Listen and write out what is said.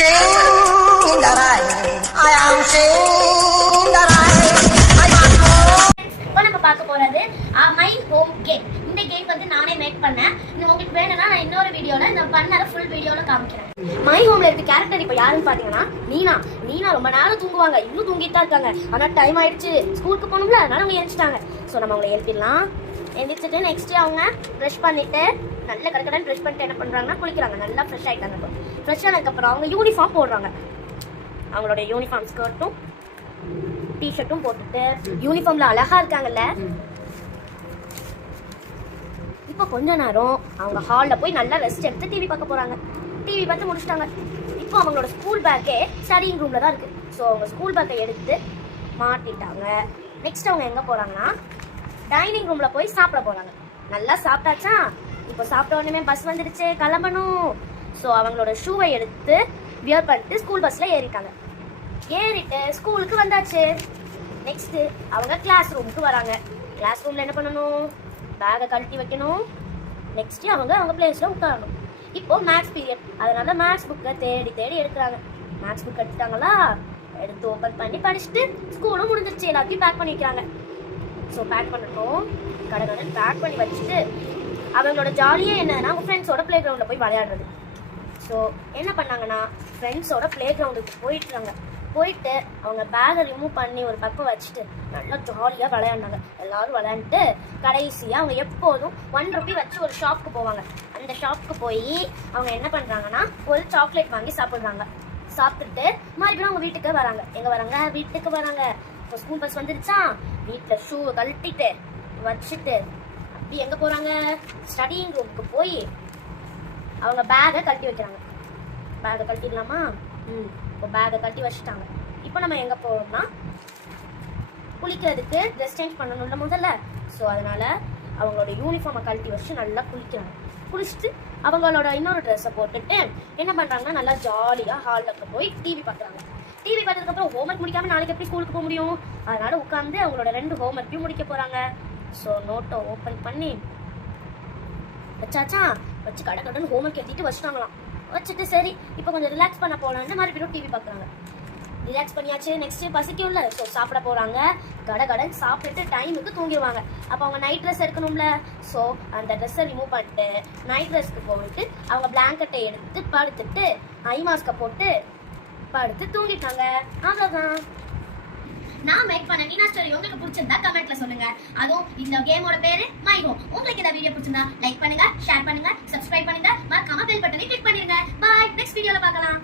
இப்போ நம்ம பார்க்க போறது மை ஹோம் கேம். இந்த கேம் வந்து நானே மேக் பண்ணேன். உங்களுக்கு வேணும்னா நான் இன்னொரு வீடியோல இந்த பண்ணத ஃபுல் வீடியோல காமிக்கிறேன். மை ஹோம்ல இருக்க கேரக்டர் இப்போ யாருன்னு பாத்தீங்கன்னா நீனா ரொம்ப நேரம் தூங்குவாங்க. இன்னும் தூங்கிட்டு தான் இருக்காங்க. ஆனா டைம் ஆயிடுச்சு, ஸ்கூலுக்கு போகணும்ல, அதனால அவங்க எழுந்துட்டாங்க. ஸோ நம்ம அவங்களை எழுப்பிடலாம். எழுந்திரிச்சிட்டு நெக்ஸ்ட் அவங்க ப்ரஷ் பண்ணிட்டு நல்ல கடற்கடன் ப்ரஷ் பண்ணிட்டு என்ன பண்றாங்கன்னா குளிக்கிறாங்க. நல்லா ஃப்ரெஷ் ஆயிட்டாங்க. ஃப்ரெஷ் ஆனதுக்கப்புறம் அவங்க யூனிஃபார்ம் போடுறாங்க. அவங்களோட யூனிஃபார்ம் ஸ்கர்ட்டும் டிஷர்ட்டும் போட்டுட்டு யூனிஃபார்ம்ல அழகா இருக்காங்கல்ல. இப்போ கொஞ்ச நேரம் அவங்க ஹால்ல போய் நல்லா ரெஸ்ட் எடுத்து டிவி பார்க்க போறாங்க. டிவி பார்த்து முடிச்சிட்டாங்க. இப்போ அவங்களோட ஸ்கூல் பேக்கே ஸ்டடிங் ரூம்ல தான் இருக்கு. ஸோ அவங்க ஸ்கூல் பேக்கை எடுத்து மாட்டிட்டாங்க. நெக்ஸ்ட் அவங்க எங்க போறாங்கன்னா டைனிங் ரூம்ல போய் சாப்பிட போறாங்க. நல்லா சாப்பிட்டாச்சா? இப்போ சாப்பிட்ட உடனே பஸ் வந்துடுச்சு, கிளம்பணும். ஸோ அவங்களோட ஷூவை எடுத்து வியர் பண்ணிட்டு ஸ்கூல் பஸ்ல ஏறிட்டாங்க. ஏறிட்டு ஸ்கூலுக்கு வந்தாச்சு. நெக்ஸ்ட் அவங்க கிளாஸ் ரூமுக்கு வராங்க. கிளாஸ் ரூம்ல என்ன பண்ணணும்? பேகை கழட்டி வைக்கணும். நெக்ஸ்ட் அவங்க பிளேஸ்ல உட்காரணும். இப்போ மேத்ஸ் பீரியட், அதனால மேத்ஸ் புக்கை தேடி எடுக்கிறாங்க. மேத்ஸ் புக் எடுத்துட்டாங்களா? எடுத்து ஓப்பன் பண்ணி படிச்சுட்டு ஸ்கூலும் முடிஞ்சிருச்சு. எல்லாத்தையும் பேக் பண்ணி வைக்கிறாங்க. ஸோ பேக் பண்ணணும். கடகடன் பேக் பண்ணி வச்சுட்டு அவங்களோட ஜாலியே என்னன்னா அவங்க ஃப்ரெண்ட்ஸோட பிளே கிரவுண்டில் போய் விளையாடுறது. ஸோ என்ன பண்ணாங்கன்னா ஃப்ரெண்ட்ஸோட பிளே கிரவுண்டுக்கு போயிட்டு அவங்க பேகை ரிமூவ் பண்ணி ஒரு பக்கம் வச்சுட்டு நல்லா ஜாலியாக விளையாடினாங்க. எல்லாரும் விளையாண்டுட்டு கடைசியாக அவங்க எப்போதும் ₹1 வச்சு ஒரு ஷாப்புக்கு போவாங்க. அந்த ஷாப்புக்கு போய் அவங்க என்ன பண்ணுறாங்கன்னா ஒரு சாக்லேட் வாங்கி சாப்பிட்றாங்க. சாப்பிட்டுட்டு மறுபடியும் அவங்க வீட்டுக்கு வராங்க. எங்கே வராங்க? வீட்டுக்கு வராங்க. இப்போ ஸ்கூல் பஸ் வந்துருச்சா? வீட்டில் ஷூவை கழட்டிட்டு வச்சுட்டு அப்படி எங்கே போகிறாங்க? ஸ்டடியிங் ரூமுக்கு போய் அவங்க பேகை கழட்டி வைக்கிறாங்க. பேகை கழட்டிடலாமா? இப்போ பேகை கழட்டி வச்சுட்டாங்க. இப்போ நம்ம எங்கே போகிறோம்னா குளிக்கிறதுக்கு ட்ரெஸ் சேஞ்ச் பண்ணணும்ல முதல்ல. ஸோ அதனால் அவங்களோட யூனிஃபார்மை கழட்டி வச்சு நல்லா குளிக்கிறாங்க. குளிச்சுட்டு அவங்களோட இன்னொரு ட்ரெஸ்ஸை போட்டுட்டு என்ன பண்ணுறாங்கன்னா நல்லா ஜாலியாக ஹாலில் போய் டிவி பார்க்குறாங்க. டிவி பார்த்ததுக்கப்புறம் ஹோம்ஒர்க் முடிக்காமல் நாளைக்கு எப்படி ஸ்கூலுக்கு போக முடியும்? அதனால உட்காந்து அவங்களோட 2 ஹோம்ஒர்க்கையும் முடிக்க போகிறாங்க. ஸோ நோட்டை ஓப்பன் பண்ணி வச்சாச்சா? வச்சு கடன்னு ஹோம்ஒர்க் எழுதிட்டு வச்சுட்டாங்களாம். வச்சுட்டு சரி இப்போ கொஞ்சம் ரிலாக்ஸ் பண்ண போகலான்னு மறுபடியும் டிவி பார்க்குறாங்க. ரிலாக்ஸ் பண்ணியாச்சு. நெக்ஸ்ட் பசிக்கும்ல, ஸோ சாப்பிட போகிறாங்க. கடன் சாப்பிட்டுட்டு டைமுக்கு தூங்கிடுவாங்க. அப்போ அவங்க நைட் ட்ரெஸ் எடுக்கணும்ல. ஸோ அந்த ட்ரெஸ்ஸை ரிமூவ் பண்ணிட்டு நைட் ட்ரெஸ்க்கு போயிட்டு அவங்க பிளாங்கெட்டை எடுத்து படுத்துட்டு ஐ மாஸ்கை போட்டு படுத்து தூங்கிட்டாங்க. அவ்வளோதான். நான் மேக் பண்ண நீனா ஸ்டோரி உங்களுக்கு பிடிச்சிருந்தா கமெண்ட்ல சொல்லுங்க. அதுவும் இந்த கேமோட பேரு மை ஹோம். உங்களுக்கு இந்த வீடியோ பிடிச்சிருந்தா லைக் பண்ணுங்க, ஷேர் பண்ணுங்க, சப்ஸ்கிரைப் பண்ணுங்க, மறக்காம பெல் பட்டனை கிளிக் பண்ணிருங்க. பை. நெக்ஸ்ட் வீடியோல பார்க்கலாம்.